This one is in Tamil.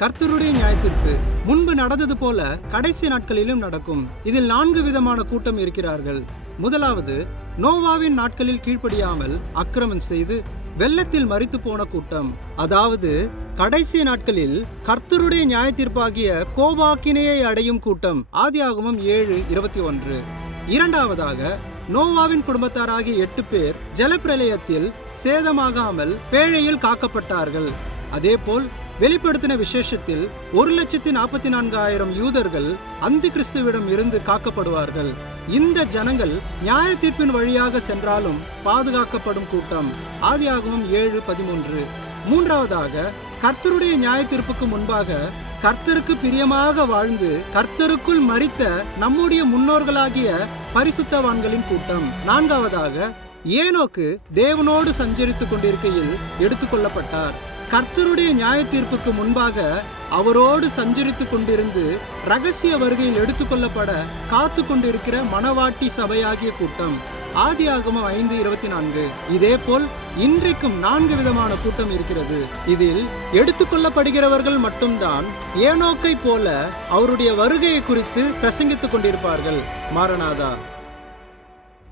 கர்த்தருடைய நியாயத்தீர்ப்பு முன்பு நடந்தது போல கடைசி நாட்களிலும் நடக்கும். இதில் 4 விதமான கூட்டம் இருக்கிறார்கள். முதலாவது, நோவாவின் நாட்களில் கீழ்ப்படியாமல் அக்கிரமம் செய்து வெள்ளத்தில் மரித்து போன கூட்டம். அதாவது கடைசி நாட்களில் கர்த்தருடைய நியாயத்தீர்ப்பாகிய கோபாக்கினையை அடையும் கூட்டம். ஆதியாகமம் 7:21. இரண்டாவதாக, நோவாவின் குடும்பத்தாராகிய 8 பேர் ஜலப்பிரளயத்தில் சேதமாகாமல் பேழையில் காக்கப்பட்டார்கள். அதேபோல் வெளிப்படுத்தின விசேஷத்தில் 1,44,000 யூதர்கள் அந்தி கிறிஸ்துவிடம் இருந்து காக்கப்படுவார்கள். இந்த ஜனங்கள் நியாய தீர்ப்பின் வழியாக சென்றாலும் பாதுகாக்கப்படும் கூட்டம். ஆதியாகமம் 7:13. மூன்றாவதாக, கர்த்தருடைய நியாய தீர்ப்புக்கு முன்பாக கர்த்தருக்கு பிரியமாக வாழ்ந்து கர்த்தருக்குள் மரித்த நம்முடைய முன்னோர்களாகிய பரிசுத்தவான்களின் கூட்டம். நான்காவதாக, ஏனோக்கு தேவனோடு சஞ்சரித்துக் கொண்டிருக்கையில் எடுத்துக்கொள்ளப்பட்டார். கர்த்தருடைய நியாய தீர்ப்புக்கு முன்பாக அவரோடு சஞ்சரித்துக் கொண்டிருந்து ரகசிய வருகையில் எடுத்துக்கொள்ளப்பட காத்து கொண்டிருக்கிற மணவாட்டி சபையாகிய கூட்டம். ஆதியாகமம் 5:24. இதேபோல் இன்றைக்கும் 4 விதமான கூட்டம் இருக்கிறது. இதில் எடுத்துக்கொள்ளப்படுகிறவர்கள் மட்டும்தான் ஏனோக்கை போல அவருடைய வருகையை குறித்து பிரசங்கித்துக் கொண்டிருப்பார்கள். மாரநாதா.